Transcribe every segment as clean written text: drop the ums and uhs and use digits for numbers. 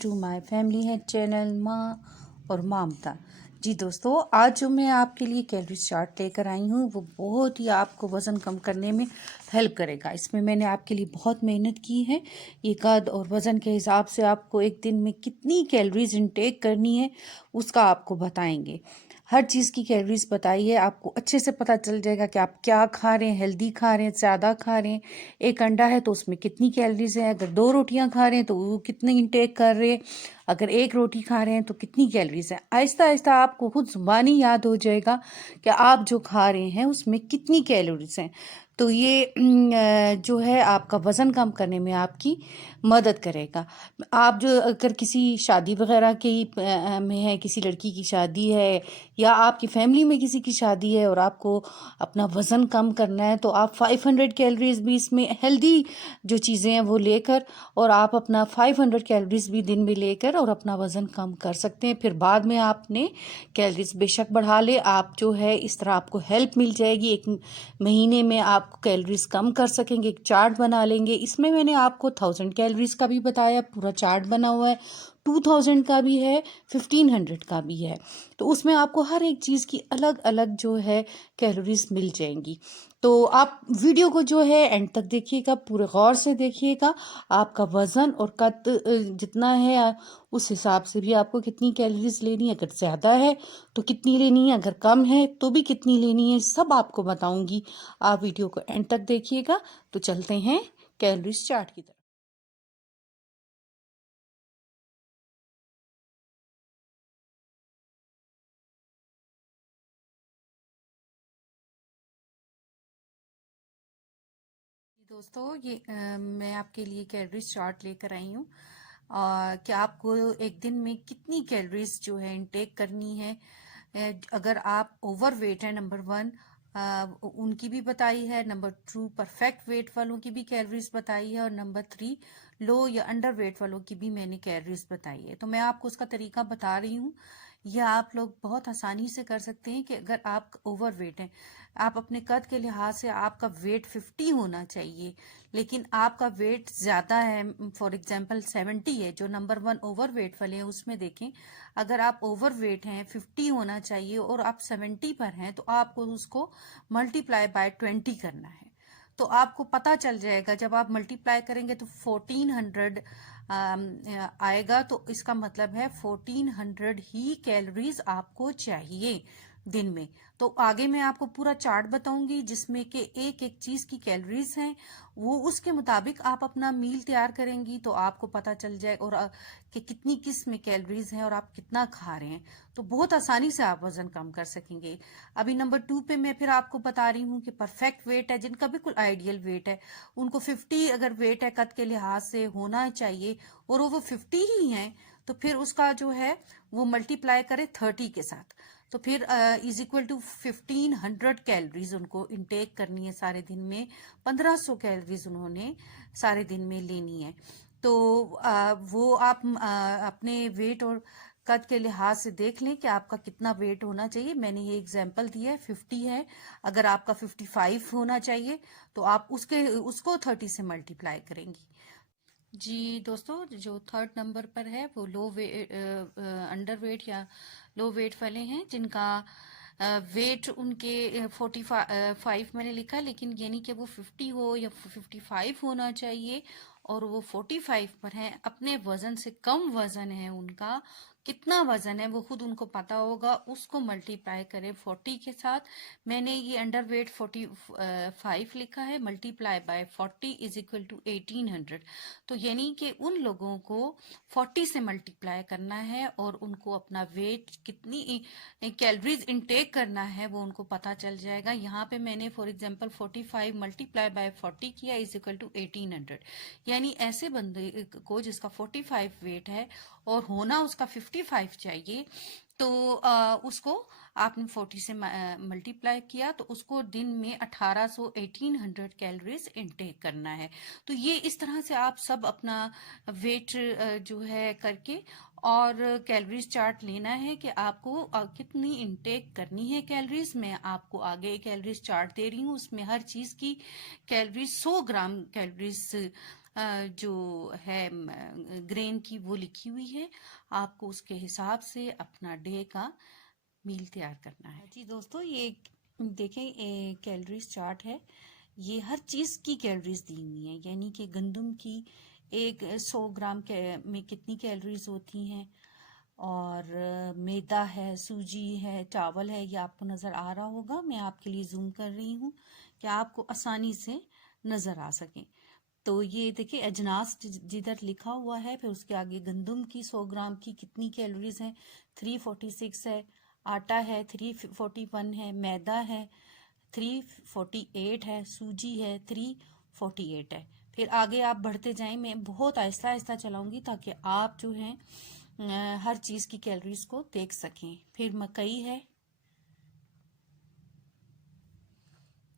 To my family है channel माँ और ममता। जी दोस्तों, आज जो मैं आपके लिए कैलोरी चार्ट लेकर आई हूँ वो बहुत ही आपको वज़न कम करने में हेल्प करेगा। इसमें मैंने आपके लिए बहुत मेहनत की है। ये कद और वज़न के हिसाब से आपको एक दिन में कितनी कैलोरीज इनटेक करनी है उसका आपको बताएंगे। हर चीज़ की कैलोरीज बताई है, आपको अच्छे से पता चल जाएगा कि आप क्या खा रहे हैं, हेल्दी खा रहे हैं, ज़्यादा खा रहे हैं। एक अंडा है तो उसमें कितनी कैलोरीज है, अगर 2 रोटियां खा रहे हैं तो वो कितनी इंटेक कर रहे हैं, अगर 1 रोटी खा रहे हैं तो कितनी कैलोरीज है। आहिस्ता आहिस्ता आपको खुद ज़ुबानी याद हो जाएगा कि आप जो खा रहे हैं उसमें कितनी कैलोरीज हैं। तो ये जो है आपका वज़न कम करने में आपकी मदद करेगा। आप जो अगर किसी शादी वगैरह की में है, किसी लड़की की शादी है या आपकी फैमिली में किसी की शादी है और आपको अपना वज़न कम करना है तो आप 500 कैलोरीज भी इसमें हेल्दी जो चीज़ें हैं वो लेकर और आप अपना 500 कैलोरीज भी दिन में लेकर और अपना वज़न कम कर सकते हैं। फिर बाद में आपने कैलोरीज बेशक बढ़ा ले, आप जो है इस तरह आपको हेल्प मिल जाएगी। एक महीने में आप कैलोरीज कम कर सकेंगे। एक चार्ट बना लेंगे, इसमें मैंने आपको 1000 कैलोरीज का भी बताया, पूरा चार्ट बना हुआ है। 2000 का भी है, 1500 का भी है। तो उसमें आपको हर एक चीज़ की अलग अलग जो है कैलोरीज मिल जाएंगी। तो आप वीडियो को जो है एंड तक देखिएगा, पूरे गौर से देखिएगा। आपका वज़न और कद जितना है उस हिसाब से भी आपको कितनी कैलोरीज लेनी है। अगर ज़्यादा है तो कितनी लेनी है, अगर कम है तो भी कितनी लेनी है, सब आपको बताऊंगी। आप वीडियो को एंड तक देखिएगा। तो चलते हैं कैलोरीज चार्ट की तरफ। दोस्तों, ये मैं आपके लिए कैलोरीज चार्ट लेकर आई हूँ कि आपको एक दिन में कितनी कैलोरीज जो है इनटेक करनी है। अगर आप ओवर वेट है, नंबर 1 उनकी भी बताई है। नंबर 2 परफेक्ट वेट वालों की भी कैलोरीज बताई है और नंबर 3 लो या अंडर वेट वालों की भी मैंने कैलोरीज बताई है। तो मैं आपको उसका तरीका बता रही हूँ। यह आप लोग बहुत आसानी से कर सकते हैं कि अगर आप ओवर वेट हैं, आप अपने कद के लिहाज से आपका वेट 50 होना चाहिए लेकिन आपका वेट ज़्यादा है, फॉर एग्जांपल 70 है, जो नंबर 1 ओवर वेट वाले हैं उसमें देखें। अगर आप ओवर वेट हैं, 50 होना चाहिए और आप 70 पर हैं तो आपको उसको मल्टीप्लाई बाय 20 करना है। तो आपको पता चल जाएगा, जब आप मल्टीप्लाई करेंगे तो 1400 आएगा। तो इसका मतलब है 1400 ही कैलोरीज आपको चाहिए दिन में। तो आगे मैं आपको पूरा चार्ट बताऊंगी जिसमें कि एक एक चीज की कैलोरीज हैं, वो उसके मुताबिक आप अपना मील तैयार करेंगी तो आपको पता चल जाए और कि कितनी किस में कैलोरीज हैं और आप कितना खा रहे हैं। तो बहुत आसानी से आप वजन कम कर सकेंगे। अभी नंबर 2 पे मैं फिर आपको बता रही हूँ कि परफेक्ट वेट है, जिनका बिल्कुल आइडियल वेट है, उनको 50 अगर वेट है कद के लिहाज से होना चाहिए और वो 50 ही है तो फिर उसका जो है वो मल्टीप्लाई करे 30 के साथ। तो फिर इज इक्वल टू 1500 कैलोरीज उनको इनटेक करनी है सारे दिन में। 1500 कैलोरीज उन्होंने सारे दिन में लेनी है। तो वो आप अपने वेट और कद के लिहाज से देख लें कि आपका कितना वेट होना चाहिए। मैंने ये एग्जांपल दिया है, 50 है। अगर आपका 55 होना चाहिए तो आप उसको 30 से मल्टीप्लाई करेंगी। जी दोस्तों, जो थर्ड नंबर पर है वो अंडर वेट या लो वेट वाले हैं, जिनका वेट उनके 45 मैंने लिखा, लेकिन यानी कि वो 50 हो या 55 होना चाहिए और वो 45 पर हैं। अपने वजन से कम वजन है उनका, कितना वजन है वो खुद उनको पता होगा, उसको मल्टीप्लाई करें 40 के साथ। मैंने ये अंडर वेट 45 लिखा है, multiply by 40 is equal to 1800। तो यानी कि उन लोगों को 40 से मल्टीप्लाई करना है और उनको अपना वेट कितनी कैलोरीज इनटेक करना है वो उनको पता चल जाएगा। यहाँ पे मैंने फॉर एग्जांपल 45 मल्टीप्लाई बाय 40 किया इज इक्वल टू 1800। यानी ऐसे बंदे को जिसका 45 वेट है और होना उसका 55 चाहिए, तो उसको आपने 40 से मल्टीप्लाई किया तो उसको दिन में 1800 कैलोरीज इनटेक करना है। तो ये इस तरह से आप सब अपना वेट जो है करके और कैलोरीज चार्ट लेना है कि आपको कितनी इनटेक करनी है कैलोरीज। मैं आपको आगे कैलोरीज चार्ट दे रही हूँ, उसमें हर चीज की कैलोरीज 100 ग्राम कैलोरीज जो है ग्रेन की वो लिखी हुई है। आपको उसके हिसाब से अपना डे का मील तैयार करना है। जी दोस्तों, ये देखें कैलोरीज चार्ट है। ये हर चीज की कैलोरीज दी हुई है, यानी कि गंदम की एक 100 ग्राम में कितनी कैलोरीज होती हैं, और मैदा है, सूजी है, चावल है। ये आपको नजर आ रहा होगा, मैं आपके लिए जूम कर रही हूँ कि आपको आसानी से नजर आ सके। तो ये देखिए अजनास जिधर लिखा हुआ है, फिर उसके आगे गंदम की 100 ग्राम की कितनी कैलोरीज है, 346 है। आटा है 341 है, मैदा है 348 है, सूजी है 348 है। फिर आगे आप बढ़ते जाएं, मैं बहुत आहिस्ता आहिस्ता चलाऊंगी ताकि आप जो है हर चीज की कैलोरीज को देख सकें। फिर मकई है,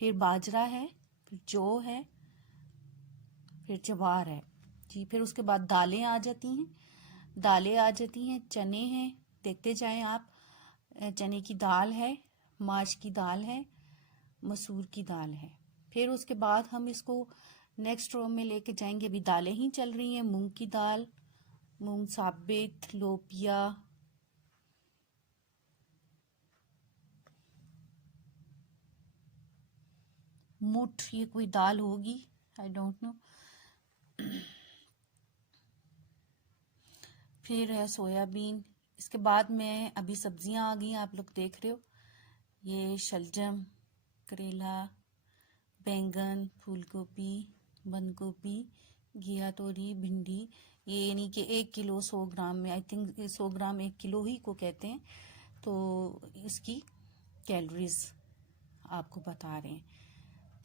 फिर बाजरा है, फिर जौ है, फिर ज्वार है। जी, फिर उसके बाद दालें आ जाती हैं। दालें आ जाती हैं, चने हैं, देखते जाएं आप। चने की दाल है, माश की दाल है, मसूर की दाल है। फिर उसके बाद हम इसको नेक्स्ट रो में लेके जाएंगे। अभी दालें ही चल रही हैं। मूंग की दाल, मूंग साबित, लोबिया, मुठ, ये कोई दाल होगी, आई डोंट नो। फिर है सोयाबीन। इसके बाद में अभी सब्जियां आ गई, आप लोग देख रहे हो। ये शलजम, करेला, बैंगन, फूल गोभी, बंद गोभी, घिया तोरी, भिंडी। ये यानी कि 1 किलो 100 ग्राम में, आई थिंक 100 ग्राम 1 किलो ही को कहते हैं। तो इसकी कैलोरीज आपको बता रहे हैं।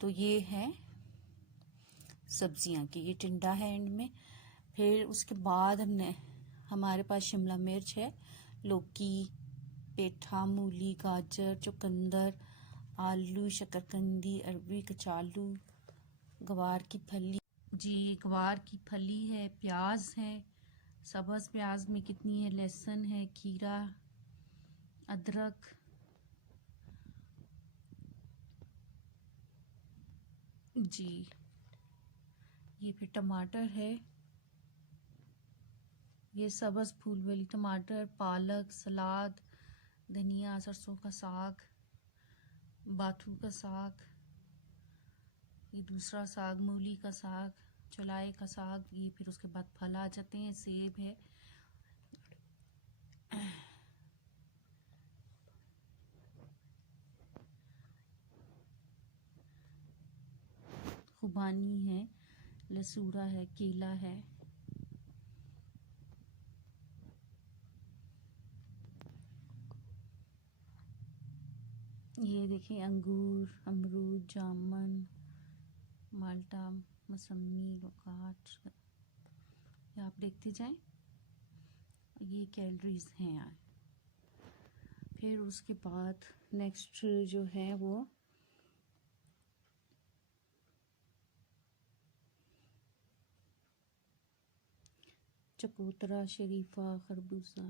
तो ये है सब्जियां की, ये टिंडा है एंड में। फिर उसके बाद हमने हमारे पास शिमला मिर्च है, लौकी, पेठा, मूली, गाजर, चुकंदर, आलू, शकरकंदी, अरबी, कचालू, गवार की फली। जी, गवार की फली है, प्याज है, सब्ज प्याज में कितनी है, लहसुन है, खीरा, अदरक, जी, ये फिर टमाटर है, ये सब्ज फूल वाली टमाटर, पालक, सलाद, धनिया, सरसों का साग, बाथू का साग, ये दूसरा साग, मूली का साग, चौलाई का साग। ये फिर उसके बाद फल आ जाते हैं, सेब है, खुबानी है, लसूरा है, केला है। ये देखिए अंगूर, अमरूद, जामुन, माल्टा, मौसमी, लोकाट। ये आप देखते जाएं, ये कैलोरीज हैं यार। फिर उसके बाद नेक्स्ट जो है वो चकोतरा, शरीफा, खरबूजा।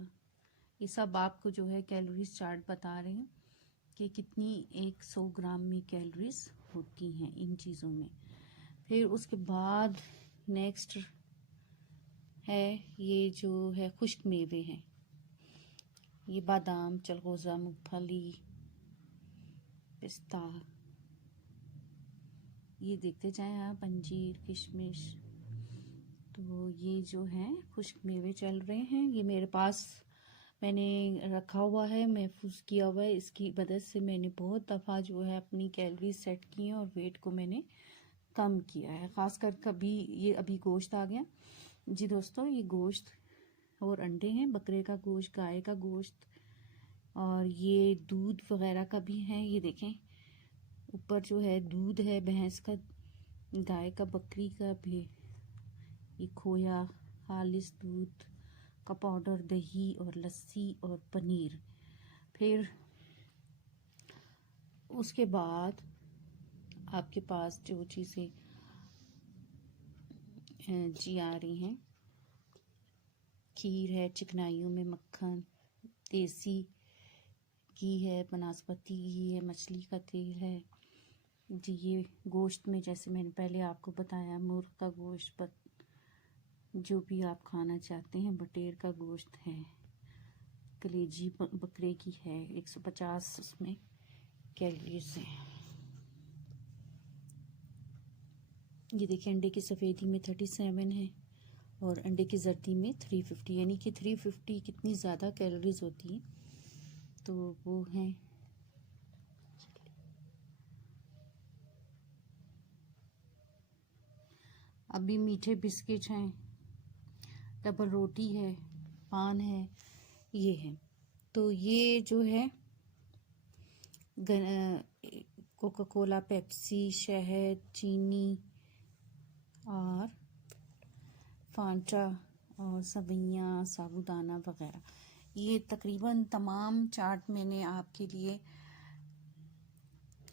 ये सब आपको जो है कैलोरीज चार्ट बता रहे हैं कि कितनी 100 ग्राम में कैलोरीज होती हैं इन चीज़ों में। फिर उसके बाद नेक्स्ट है ये जो है खुश्क मेवे हैं, ये बादाम, चलगोज़ा, मूंगफली, पिस्ता। ये देखते जाएं आप, अंजीर, किशमिश। तो ये जो है खुश्क मेवे चल रहे हैं। ये मेरे पास मैंने रखा हुआ है, महफूज किया हुआ है। इसकी मदद से मैंने बहुत दफ़ा जो है अपनी कैलोरी सेट की है और वेट को मैंने कम किया है। ख़ासकर कभी ये अभी गोश्त आ गया। जी दोस्तों, ये गोश्त और अंडे हैं, बकरे का गोश्त, गाय का गोश्त, और ये दूध वगैरह का भी है। ये देखें ऊपर जो है दूध है, भैंस का, गाय का, बकरी का भी। ये खोया, खालिस दूध का पाउडर, दही और लस्सी और पनीर। फिर उसके बाद आपके पास जो चीज़ें जी आ रही हैं, खीर है, चिकनाइयों में मक्खन, देसी घी है, बनास्पति घी है, मछली का तेल है। जी, ये गोश्त में जैसे मैंने पहले आपको बताया, मुर्ग का गोश्त, जो भी आप खाना चाहते हैं। बटेर का गोश्त है, कलेजी बकरे की है, 150 उसमें कैलोरीज हैं। ये देखिए अंडे की सफ़ेदी में 37 है और अंडे की जर्दी में 350, यानी कि 350 कितनी ज़्यादा कैलोरीज होती हैं, तो वो हैं। अभी मीठे बिस्किट हैं, डबल रोटी है, पान है, ये है। तो ये जो है कोका कोला, पेप्सी, शहद, चीनी और फांटा और सवैयाँ, साबूदाना वगैरह, ये तकरीबन तमाम चार्ट मैंने आपके लिए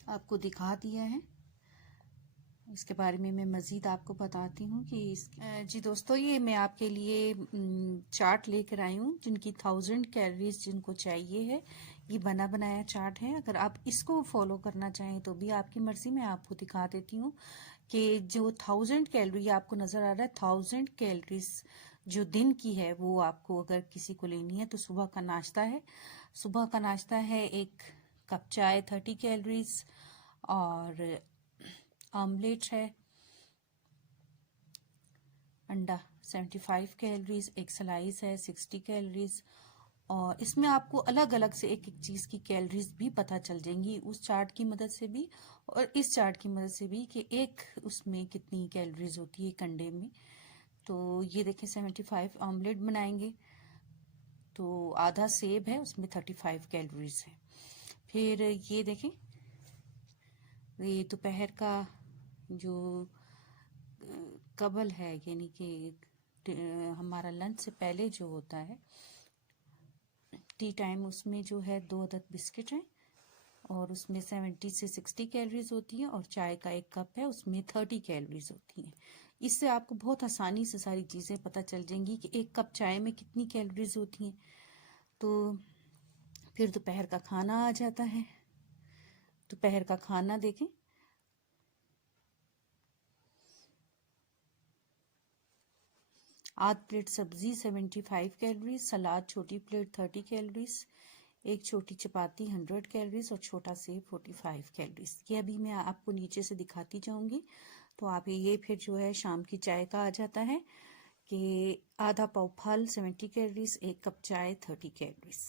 आपको दिखा दिया है। इसके बारे में मैं मज़ीद आपको बताती हूँ कि जी दोस्तों, ये मैं आपके लिए चार्ट लेकर आई हूँ जिनकी 1000 कैलोरीज जिनको चाहिए है। ये बना बनाया चार्ट है। अगर आप इसको फॉलो करना चाहें तो भी आपकी मर्ज़ी। मैं आपको दिखा देती हूँ कि जो 1000 कैलोरी आपको नज़र आ रहा है, 1000 कैलोरीज जो दिन की है, वो आपको अगर किसी को लेनी है तो सुबह का नाश्ता है। सुबह का नाश्ता है 1 कप चाय 30 कैलोरीज, और ऑमलेट है, अंडा 75 कैलोरीज, एक स्लाइस है 60 कैलोरीज। और इसमें आपको अलग अलग से एक एक चीज़ की कैलोरीज भी पता चल जाएंगी, उस चार्ट की मदद से भी और इस चार्ट की मदद से भी, कि एक उसमें कितनी कैलोरीज होती है एक अंडे में। तो ये देखें 75 ऑमलेट बनाएंगे तो आधा सेब है, उसमें 35 कैलोरीज है। फिर ये देखें, ये दोपहर का जो कबल है, यानी कि हमारा लंच से पहले जो होता है, टी टाइम, उसमें जो है 2 अदद बिस्किट हैं और उसमें 70 से 60 कैलोरीज होती हैं, और चाय का 1 कप है, उसमें 30 कैलोरीज होती हैं। इससे आपको बहुत आसानी से सारी चीज़ें पता चल जाएंगी कि 1 कप चाय में कितनी कैलोरीज होती हैं। तो फिर दोपहर का खाना आ जाता है। दोपहर का खाना देखें, आध प्लेट सब्जी 75 कैलोरीज, सलाद छोटी प्लेट 30 कैलोरीज, एक छोटी चपाती 100 कैलोरीज और छोटा सेब 45 कैलोरीज। ये अभी मैं आपको नीचे से दिखाती जाऊंगी। तो आप ये फिर जो है शाम की चाय का आ जाता है कि आधा पाव फल 70 कैलोरीज, 1 कप चाय 30 कैलोरीज।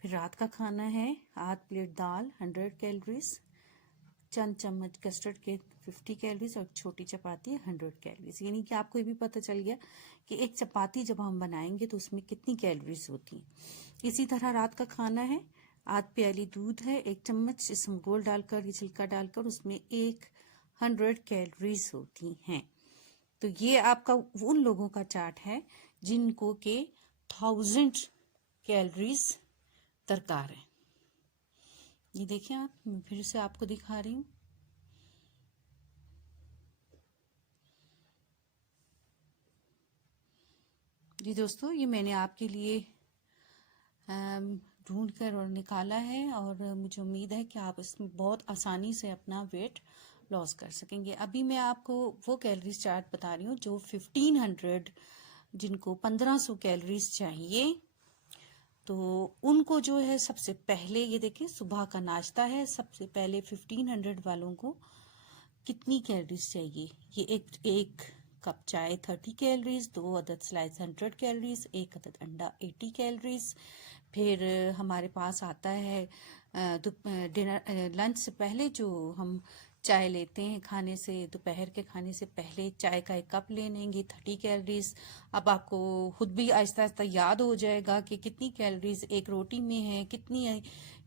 फिर रात का खाना है आध प्लेट दाल 100 कैलोरीज, चंद चम्मच कस्टर्ड के 50 कैलोरीज और छोटी चपाती 100 कैलोरीज। यानी कि आपको ये भी पता चल गया कि एक चपाती जब हम बनाएंगे तो उसमें कितनी कैलोरीज होती हैं। इसी तरह रात का खाना है आध प्याली दूध है, 1 चम्मच इसमगोल डालकर, ये छिलका डालकर, उसमें 100 कैलोरीज होती हैं। तो ये आपका उन लोगों का चार्ट है जिनको के 1000 कैलोरीज दरकार है। ये देखिए आप, मैं फिर से आपको दिखा रही हूँ। जी दोस्तों, ये मैंने आपके लिए ढूंढ कर और निकाला है, और मुझे उम्मीद है कि आप इसमें बहुत आसानी से अपना वेट लॉस कर सकेंगे। अभी मैं आपको वो कैलोरीज चार्ट बता रही हूँ जो 1500, जिनको 1500 कैलोरीज चाहिए, तो उनको जो है सबसे पहले, ये देखिए सुबह का नाश्ता है, सबसे पहले 1500 वालों को कितनी कैलोरीज चाहिए। ये एक कप चाय 30 कैलोरीज, 2 अदद स्लाइस 100 कैलोरीज, 1 अदद अंडा 80 कैलोरीज। फिर हमारे पास आता है डिनर, लंच से पहले जो हम चाय लेते हैं, खाने से, दोपहर के खाने से पहले चाय का 1 कप ले लेंगे, 30 कैलोरीज। अब आपको खुद भी आहिस्ता आहिस्ता याद हो जाएगा कि कितनी कैलोरीज एक रोटी में है, कितनी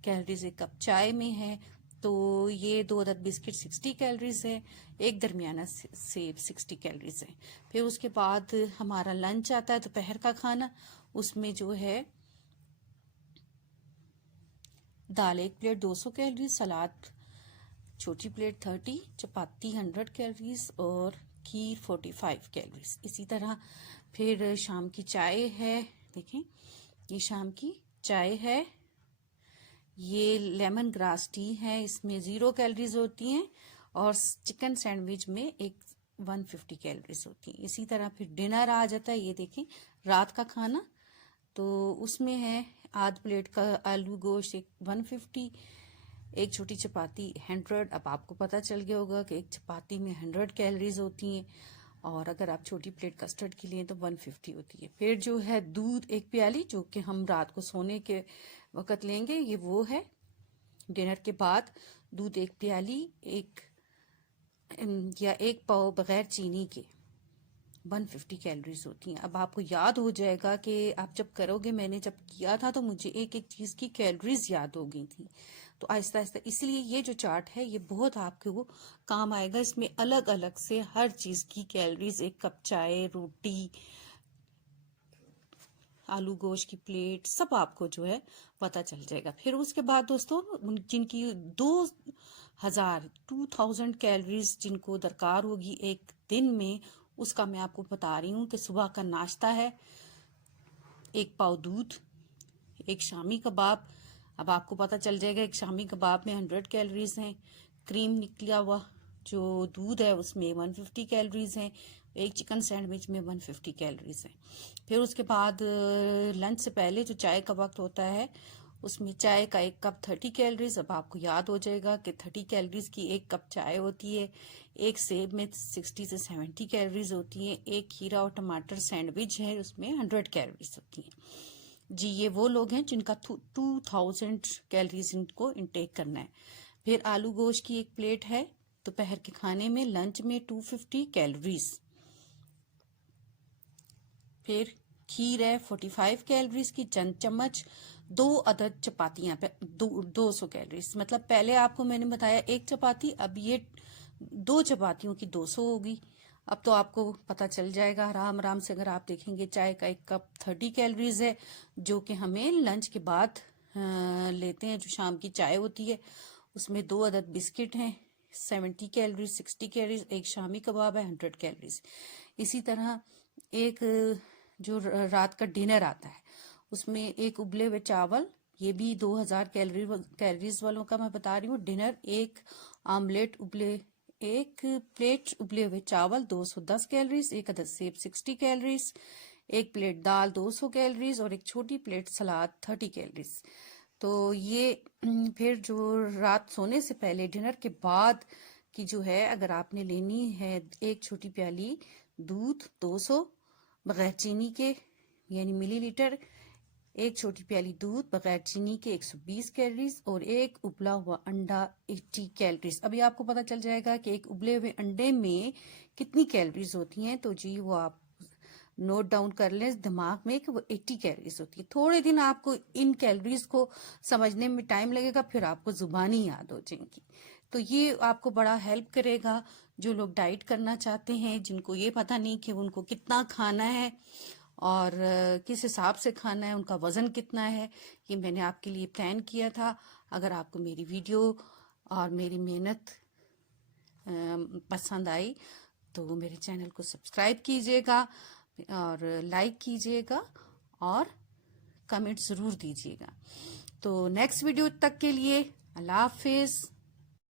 कैलोरीज 1 कप चाय में है। तो ये 2 अदद बिस्किट 60 कैलोरीज है, एक दरमियाना सेब 60 कैलोरीज है। फिर उसके बाद हमारा लंच आता है, दोपहर का खाना, उसमें जो है दाल 1 प्लेट 200 कैलोरीज, सलाद छोटी प्लेट 30, चपाती 100 कैलोरीज और खीर 45 कैलोरीज। इसी तरह फिर शाम की चाय है, देखें ये शाम की चाय है, ये लेमन ग्रास टी है, इसमें 0 कैलोरीज होती हैं, और चिकन सैंडविच में एक 150 कैलोरीज होती हैं। इसी तरह फिर डिनर आ जाता है, ये देखें रात का खाना, तो उसमें है आध प्लेट का आलू गोश्त, एक 150, एक छोटी चपाती 100। अब आपको पता चल गया होगा कि एक चपाती में 100 कैलोरीज होती हैं, और अगर आप छोटी प्लेट कस्टर्ड की लिए तो 150 होती है। फिर जो है दूध एक प्याली, जो कि हम रात को सोने के वक्त लेंगे, ये वो है डिनर के बाद। दूध एक प्याली, या एक पाव बगैर चीनी के 150 कैलोरीज होती हैं। अब आपको याद हो जाएगा कि आप जब करोगे, मैंने जब किया था तो मुझे एक एक चीज की कैलोरीज याद हो गई थी। तो आहिस्ता आहिस्ता, इसलिए ये जो चार्ट है ये बहुत आपको काम आएगा। इसमें अलग अलग से हर चीज की कैलोरीज, एक कप चाय, रोटी, आलू गोश्त की प्लेट, सब आपको जो है पता चल जाएगा। फिर उसके बाद दोस्तों, जिनकी 2000 कैलोरीज जिनको दरकार होगी एक दिन में, उसका मैं आपको बता रही हूँ कि सुबह का नाश्ता है एक पाव दूध, एक शामी कबाब। अब आपको पता चल जाएगा एक शामी कबाब में 100 कैलोरीज हैं। क्रीम निकला हुआ जो दूध है उसमें 150 कैलोरीज हैं। एक चिकन सैंडविच में 150 कैलोरीज हैं। फिर उसके बाद लंच से पहले जो चाय का वक्त होता है, उसमें चाय का एक कप 30 कैलोरीज। अब आपको याद हो जाएगा कि 30 कैलोरीज की एक कप चाय होती है। एक सेब में 60 से 70 कैलोरीज होती है। एक खीरा और टमाटर सैंडविच है, उसमें 100 कैलोरीज होती हैं। जी, ये वो लोग हैं जिनका 2000 कैलोरीज इनको इंटेक करना है। फिर आलू गोश्त की एक प्लेट है दोपहर के खाने में, लंच में 250 कैलोरीज। फिर खीर है 45 कैलोरीज की, चंद चम्मच। 2 अदद चपातियां पे 200 कैलोरीज। मतलब पहले आपको मैंने बताया एक चपाती, अब ये 2 चपातियों की 200 होगी। अब तो आपको पता चल जाएगा आराम आराम से। अगर आप देखेंगे चाय का एक कप 30 कैलोरीज है, जो कि हमें लंच के बाद लेते हैं, जो शाम की चाय होती है। उसमें 2 अदद बिस्किट हैं 70 कैलोरीज, 60 कैलोरीज। एक शामी कबाब है 100 कैलोरीज। इसी तरह एक जो रात का डिनर आता है, उसमें एक उबले हुए चावल, ये भी 2000 कैलोरीज वालों का मैं बता रही हूँ। डिनर एक आमलेट, एक प्लेट उबले हुए चावल 210 कैलोरीज, एक अदद सेब 60 कैलोरीज, एक प्लेट दाल 200 कैलोरीज, और एक छोटी प्लेट सलाद 30 कैलोरीज। तो ये फिर जो रात सोने से पहले डिनर के बाद की जो है, अगर आपने लेनी है एक छोटी प्याली दूध 200 बगैर चीनी के, यानी मिलीलीटर, एक छोटी प्याली दूध बगैर चीनी के 120 कैलोरीज, और एक उबला हुआ अंडा 80 कैलोरीज। अभी आपको पता चल जाएगा कि एक उबले हुए अंडे में कितनी कैलोरीज होती हैं। तो जी वो आप नोट डाउन कर लें दिमाग में कि वो 80 कैलोरीज होती है। थोड़े दिन आपको इन कैलोरीज को समझने में टाइम लगेगा, फिर आपको जुबानी याद हो जाएंगी। तो ये आपको बड़ा हेल्प करेगा जो लोग डाइट करना चाहते हैं, जिनको ये पता नहीं कि उनको कितना खाना है और किस हिसाब से खाना है, उनका वजन कितना है। ये मैंने आपके लिए प्लान किया था। अगर आपको मेरी वीडियो और मेरी मेहनत पसंद आई तो मेरे चैनल को सब्सक्राइब कीजिएगा और लाइक कीजिएगा और कमेंट ज़रूर दीजिएगा। तो नेक्स्ट वीडियो तक के लिए अल्लाह हाफिज़।